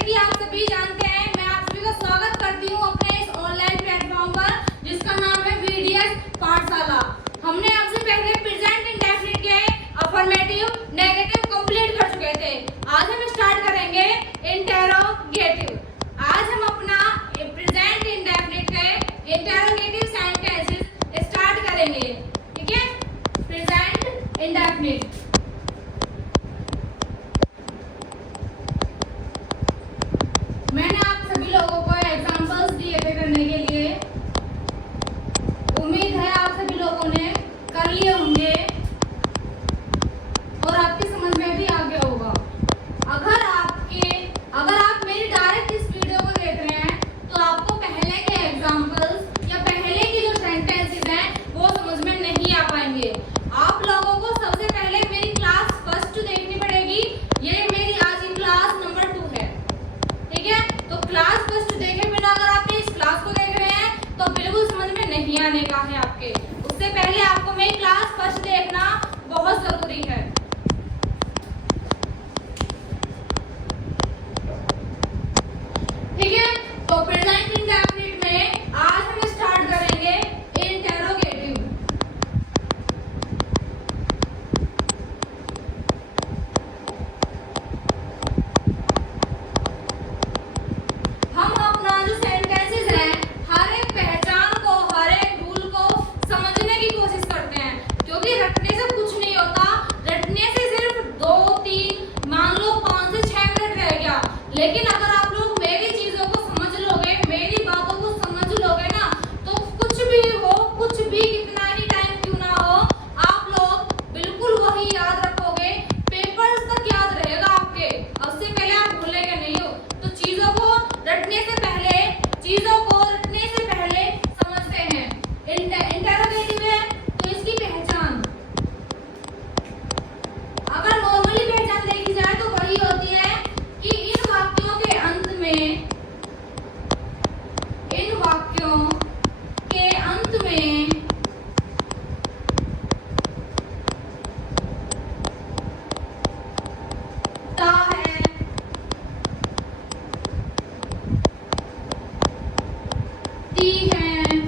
कि आप सभी जानते हैं, मैं आप सभी का स्वागत करती हूँ अपने इस ऑनलाइन प्लेटफॉर्म पर जिसका नाम है VDS पाठशाला। हमने आपसे पहले प्रेजेंट इंडेफिनिट के अफर्मेटिव, नेगेटिव कंप्लीट कर चुके थे। आज हम स्टार्ट करेंगे इंटेरोगेटिव। आज हम अपना प्रेजेंट इंडेफिनिट के इंटेरोगेटिव सेंटेंसेस स्टार्ट करेंगे। ठीक है, प्रेजेंट इंडेफिनिट। मैंने आप सभी लोगों को एग्जांपल्स दिए थे करने के लिए। उम्मीद है आप सभी लोगों ने कर लिए होंगे और आपकी समझ में भी आ गया होगा। अगर आप मेरी डायरेक्ट इस वीडियो को देख रहे हैं तो आपको पहले के एग्जांपल्स या पहले की जो सेंटेंसेस हैं वो समझ में नहीं आ पाएंगे। आप लोगों को सबसे पहले मेरी क्लास फर्स्ट देखनी पड़ेगी। ये मेरी आज की क्लास नंबर 2 है। ठीक है, तो क्लास फर्स्ट देखे बिना अगर आप इस क्लास को देख रहे हैं तो बिल्कुल समझ में नहीं आने का है आपके। उससे पहले आपको मेरी क्लास फर्स्ट देखना बहुत जरूरी है। ठीक है, तो प्रेजेंट इंडेफिनिट में आज हम स्टार्ट करेंगे इंटेरोगेटिव। हम अपना जो सेंटेंसेस है हर एक पहचान को, हर एक रूल को समझने की कोशिश करते हैं, क्योंकि रटने से कुछ नहीं होता। रटने से सिर्फ 2-3 मान लो 5 से 6 मिनट रह गया, लेकिन अगर आप लोग मेरी चीजों को समझ लोगे, मेरी बातों को समझ लोगे ना, तो कुछ भी हो, कुछ भी कितना ही टाइम क्यों ना हो, आप लोग बिल्कुल वही याद रखोगे। पेपर्स तक याद रहेगा आपके। उससे पहले आप भूलेंगे नहीं हो। तो चीजों को रटने से पहले समझते हैं। इंटेरोगेटिव है तो इसकी पहचान, अगर नॉर्मली पहचान देखी जाए तो वही होती है कि इन वाक्यों के अंत में ता है, ती है,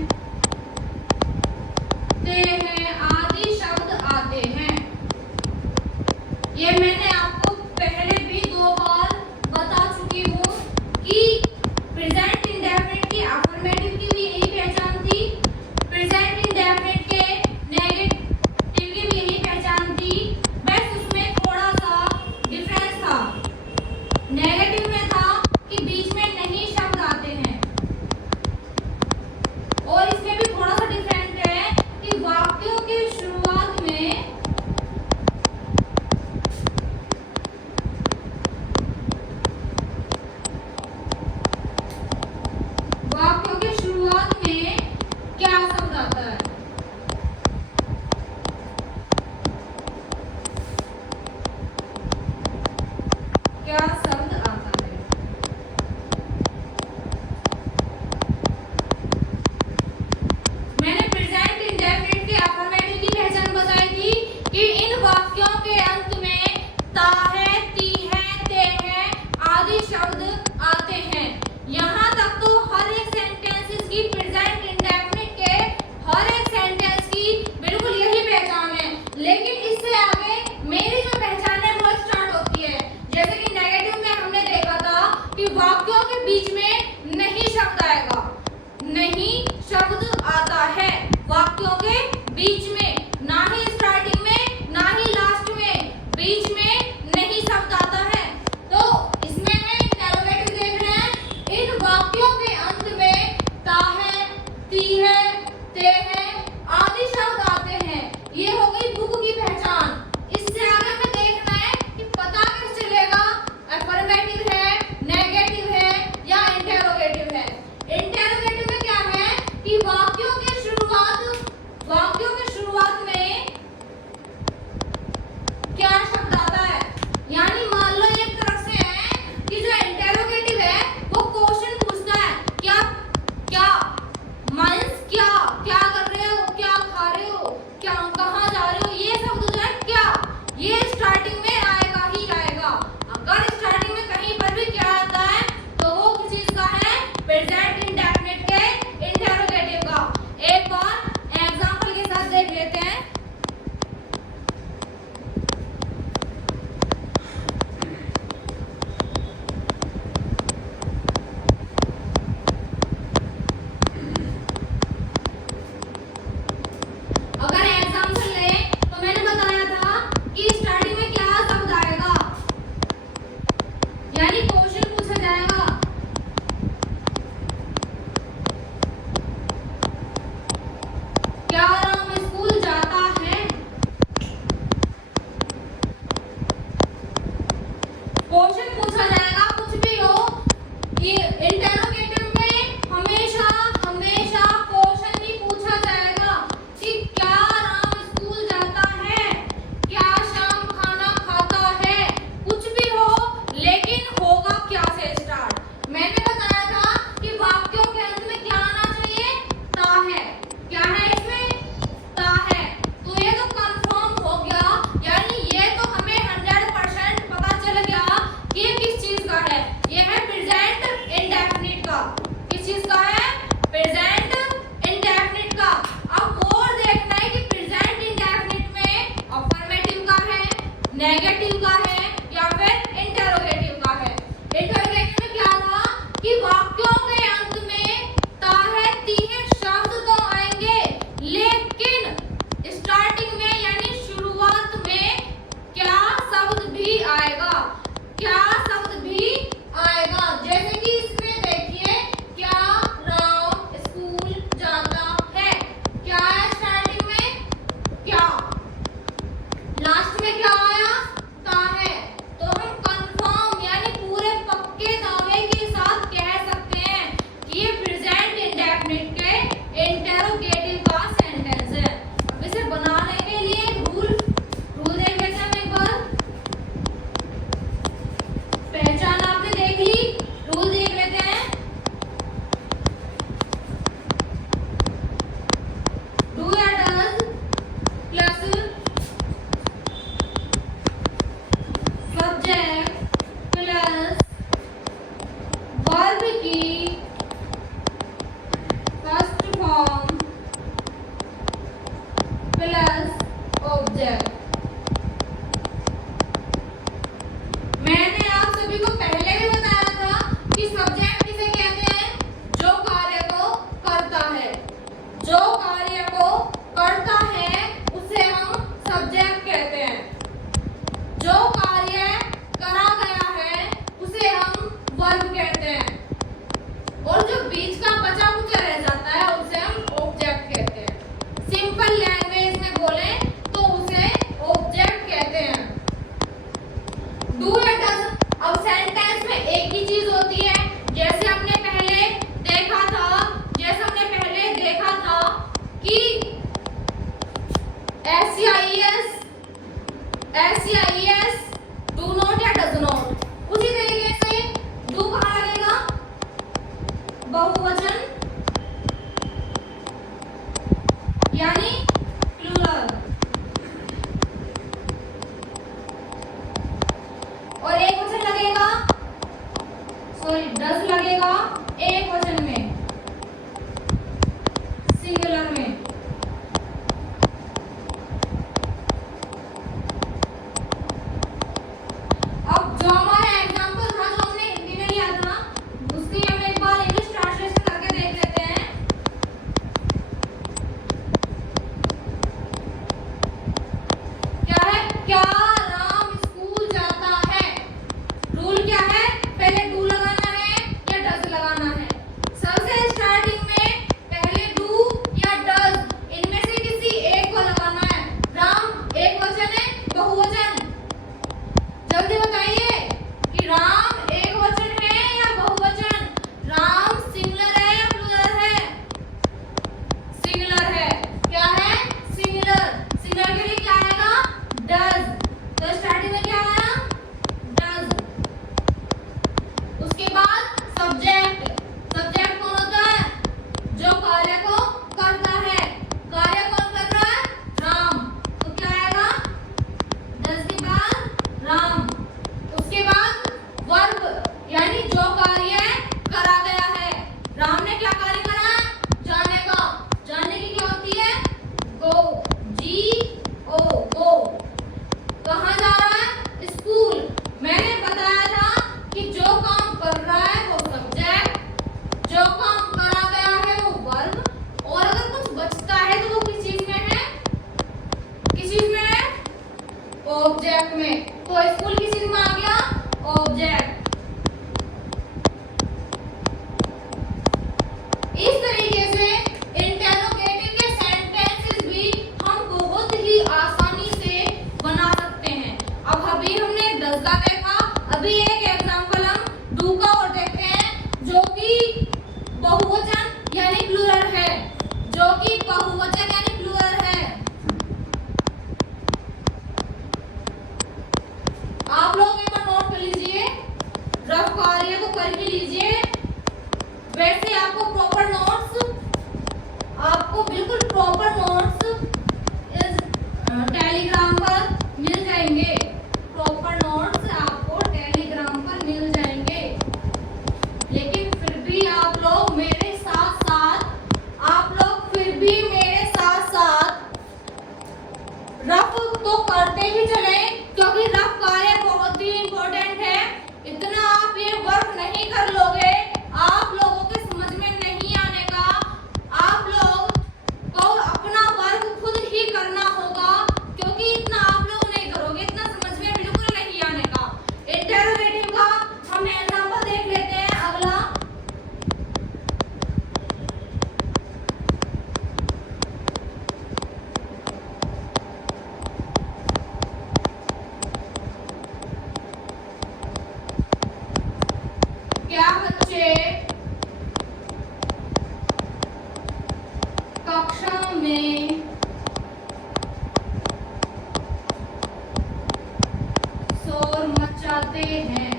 ते हैं आदि शब्द आते हैं। ये मैंने आपको पहले भी 2 बार बता चुकी हूँ कि प्रेजेंट इंडेफिनिट की अफर्मेटिव की भी यही पहचान थी, प्रेजेंट इंडेफिनिट के नेगेटिव की भी यही पहचान थी। बस उसमें थोड़ा सा डिफरेंस था। नेगेटिव में था कि बीच में नहीं शब्द आते हैं, और इसमें भी थोड़ा सा डिफरेंट है कि वाक्यों की शुरुआत में क्या शब्द आता है। क्या शब्द आता है। मैंने प्रेजेंट इंडेफिनिट के अफर्मेटिव की पहचान बताई थी कि इन वाक्यों के अंत में ता है, ती है, ते है आदि शब्द आते हैं। यहाँ तक तो हर एक सेंटेंसेस की, प्रेजेंट इंडेफिनिट के हर एक सेंटेंस की बिल्कुल यही पहचान है। लेकिन इससे आगे मेरी जो पहचान है वो स्टार्ट होती है। जैसे कि नेगेटिव में क्वेश्चन पूछा जाएगा कुछ भी हो, इंटेरोगेटिव में हमेशा हमेशा क्वेश्चन ही पूछा जाएगा कि क्या राम स्कूल जाता है, क्या शाम खाना खाता है, कुछ भी हो, लेकिन होगा क्या से स्टार्ट। मैंने बताया था कि वाक्यों के अंत में क्या आना चाहिए, ता है। क्या है इसमें, ता है। तो ये तो कंफर्म हो गया, यानी ये तो हमें 100% पता चल गया कि ये किस चीज का है। ये है प्रेजेंट इंडेफिनिट का। किस चीज का है, प्रेजेंट इंडेफिनिट का। अब और देखना है कि प्रेजेंट इंडेफिनिट में अफर्मेटिव का है, नेगेटिव का है या फिर इंटरोगेटिव का है। इंटरोगेटिव में क्या था कि वाक्यों के अंत में ता है ती है शब्द तो आएंगे, लेकिन स्टार्टिंग में यानी शुरुआत में क्या शब्द भी आएगा, क्या शब्द भी आएगा। जैसे कि इसमें देखिए, क्या राम स्कूल जाता है, क्या है स्टार्टिंग में, क्या, लास्ट में क्या आया, ता है। तो हम कंफर्म यानी पूरे पक्के दावे के साथ कह सकते हैं कि ये प्रेजेंट इंडेफिनिट के इंटरोगेटिव का सेंटेंस है। अब इसे बनाने के लिए रूल देख लेते हैं हम एक बार। पहचान आपने देख ली, रूल देख लेते हैं। डू या does plus subject plus verb की फर्स्ट फॉर्म प्लस ऑब्जेक्ट। मैंने आप सभी को पहले भी बताया था कि सब्जेक्ट किसे कहते हैं, जो कार्य को करता है। जो कार्य को करता है उसे हम सब्जेक्ट कहते हैं। जो कार्य करा गया है उसे हम वर्ब कहते हैं, और जो बीच का बचा कुचा रह जाता है उसे हम ऑब्जेक्ट कहते हैं। सिंपल लैंग्वेज में बोले तो उसे ऑब्जेक्ट कहते हैं। डू या डज, अब सेंटेंस में एक ही चीज होती है, जैसे हमने पहले देखा था कि SCIS डू नॉट या डज नॉट। उसी तरीके से डू कहाँ लगेगा, बहुवचन यानी प्लूरल, और एक वचन लगेगा, सॉरी डज लगेगा एक वचन में, सिंगुलर में। अब जो हमारा एग्जांपल था जो हमने हिंदी में लिया था, उसकी हम एक बार इंग्लिश ट्रांसलेशन करके देख लेते हैं। क्या है, क्या राम स्कूल जाता है। रूल क्या है, पहले डू लगाना है या डज लगाना है। सबसे स्टार्टिंग में पहले डू या डज, इनमें से किसी एक को लगाना है। राम एक वचन है, बहुवचन, जल्दी बताइए कि राम एक वचन है या बहुवचन। राम सिंगुलर है या प्लूरल है, सिंगुलर है। क्या है, सिंगुलर। सिंगुलर के लिए क्या आएगा, डज। तो स्टार्टिंग में क्या आया, डज। उसके बाद सब्जेक्ट। सब्जेक्ट कौन होता है, जो कार्य को करता है। कार्य कौन कर रहा है, राम। तो क्या आएगा, डज के बाद राम। उसके बाद वर्ब यानी जो कार्य करा गया है। राम ने क्या कार्य करा है, जाने का। जाने की क्या होती है, गो, GO, गो। कहाँ जा रहा है, स्कूल। मैंने बताया था कि जो काम कर रहा है वो सब्जेक्ट, जो काम करा गया है वो वर्ब, और अगर कुछ बचता है तो वो किस चीज में है, किस चीज में है, ऑब्जेक्ट में। तो स्कूल किस चीज में आ गया, ऑब्जेक्ट। इस तरीके से इंटेरोगेटिव के सेंटेंसेस भी हम बहुत ही आसानी से बना सकते हैं। अब अभी हमने 10 का देखा, अभी जाते हैं।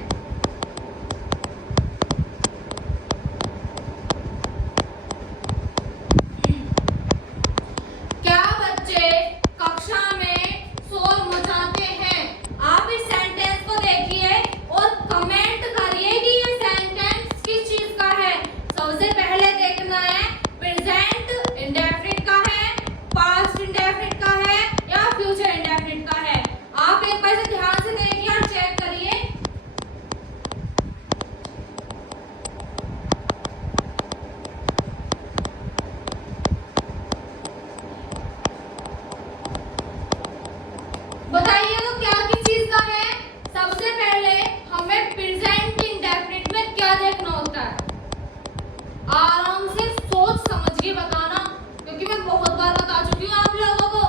क्या बच्चे कक्षा में शोर मचाते हैं? आप इस सेंटेंस को देखिए और कमेंट करिए कि ये सेंटेंस किस चीज का है। सबसे पहले देखना है प्रेजेंट इंडेफिनिट का है, पास्ट इंडेफिनिट का है या फ्यूचर इंडेफिनिट का है। आप एक बार से ध्यान से देखिए और चेक करिए। बताइए तो क्या किस चीज का है? सबसे पहले हमें प्रेजेंट इंडेफिनिट में क्या देखना होता है? आराम से सोच समझ के बताना, क्योंकि मैं बहुत बार बता चुकी हूँ आप लोगों को।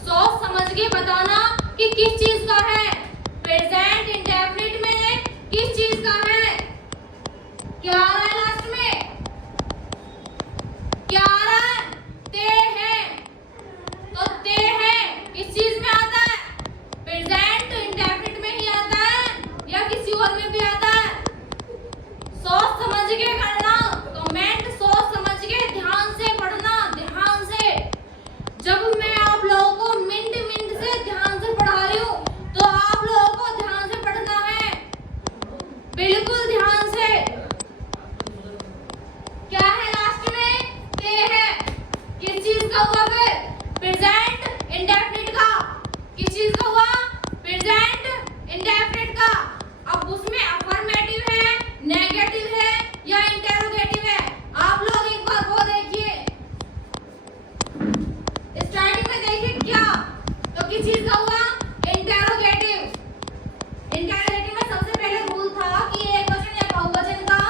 सोच समझ के बताना कि किस चीज का है। प्रेजेंट इंडेफिनिट में किस चीज का है? क्या आ रहा है लास्ट में? क्या आ रहा है? ते है। तो ते है किस चीज में आता है? प्रेजेंट इंडेफिनिट में ही आता है या किसी और में भी आता है? सोच समझ के करना, कमेंट सोच समझ के ध्यान से पढ़ना, ध्यान से। जब मैं आप लोगों को मिनट मिनट से ध्यान से पढ़ा रही हूँ तो आप लोगों को ध्यान से पढ़ना है, बिल्कुल ध्यान से। क्या है लास्ट में? ते है। किस चीज का हुआ फिर? प्रेजेंट इंडेफिनिट का। किस चीज का हुआ? प्रेजेंट इंडेफिनिट का। अब उसमें अफर्मेटिव है, नेगेटिव है या इंटेरोगेटिव है? आप लोग एक बार वो देखिए, स्टार्टिंग में देखिए क्या, तो किस चीज का हुआ? इंटेरोगेटिव। इंटेरोगेटिव में सबसे पहले रूल था कि एकवचन या बहुवचन का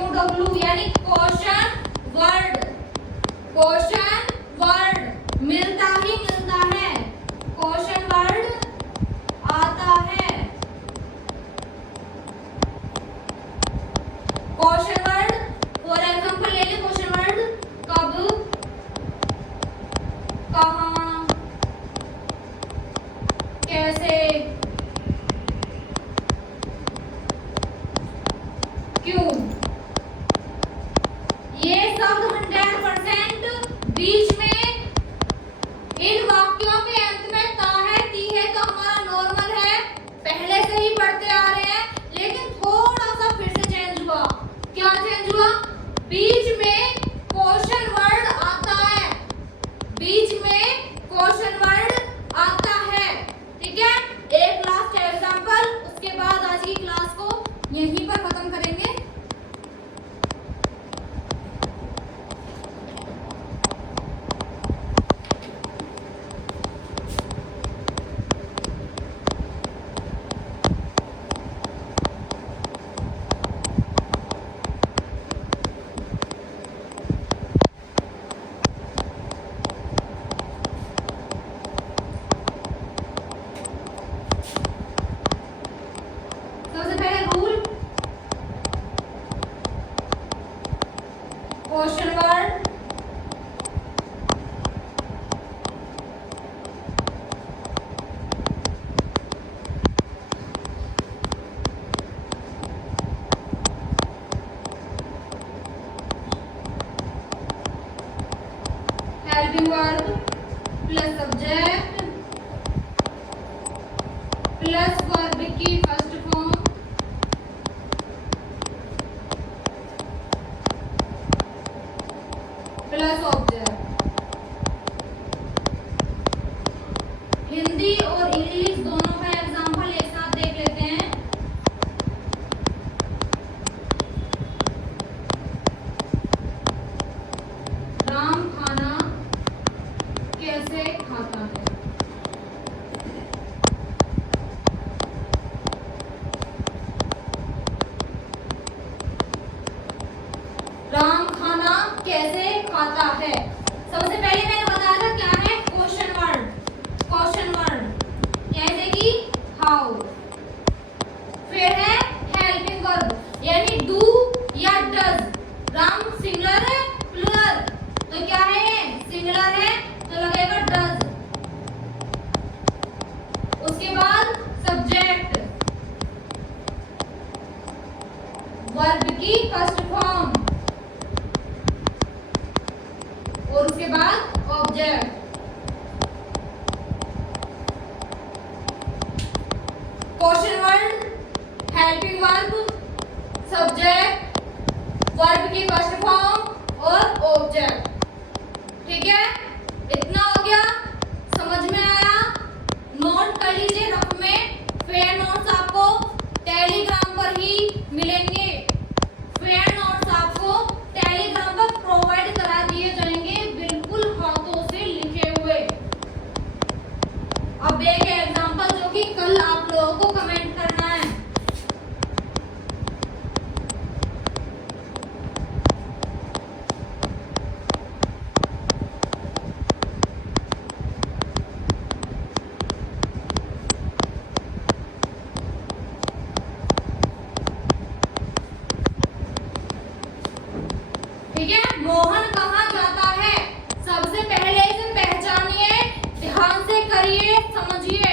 QW यानी क्वेश्चन वर्ड। क्वेश्चन वर्ड मिलता ही मिलता है, क्वेश्चन वर्ड आता है। क्वेश्चन वर्ड फॉर एग्जांपल ले ले, क्वेश्चन वर्ड कब, कहाँ, कैसे, क्यों। ये सब 100% बीच में इन वाक्यों के अंत में ता है, ती है तो हमारा नॉर्मल है, पहले से ही पढ़ते आ रहे हैं, लेकिन थोड़ा सा फिर से चेंज हुआ। क्या चेंज हुआ? बीच में क्वेश्चन वर्ड आता है, बीच में क्वेश्चन वर्ड आता है। ठीक है, एक लास्ट एग्जांपल, उसके बाद आज की क्लास को यहीं पर खत्म करेंगे। सबसे पहले rule, question word helping verb plus subject plus verb की first form plus object. Hindi और इंग्लिश दोनों का एग्जांपल एक साथ देख लेते हैं। राम खाना कैसे खाता है? राम खाना कैसे खाता है? सबसे पहले मैंने बताया था क्या है क्वेश्चन वर्ड, क्वेश्चन वर्ड जैसे कि हाउ। फिर है हेल्पिंग वर्ब यानी डू या डज। राम सिंगुलर है प्लूरल, तो क्या है? सिंगुलर है तो लगेगा डज। उसके बाद सब्जेक्ट, वर्ब की फर्स्ट फॉर्म, और उसके बाद object. Question word, helping verb, subject, verb की फर्स्ट फॉर्म और ऑब्जेक्ट। ठीक है, इतना हो गया, समझ में आया? नोट कर लीजिए रफ में। फेयर नोट्स आपको टेलीग्राम पर ही मिलेंगे। फेयर नोट्स आपको टेलीग्राम पर प्रोवाइड करा दिए जाएंगे, बिल्कुल हाथों से लिखे हुए। अब एक एग्जांपल जो कि कल आप लोगों को कमेंट करना है। ठीक है, मोहन कहाँ जाता है? सबसे पहले इसे पहचानिए, ध्यान से करिए, समझिए।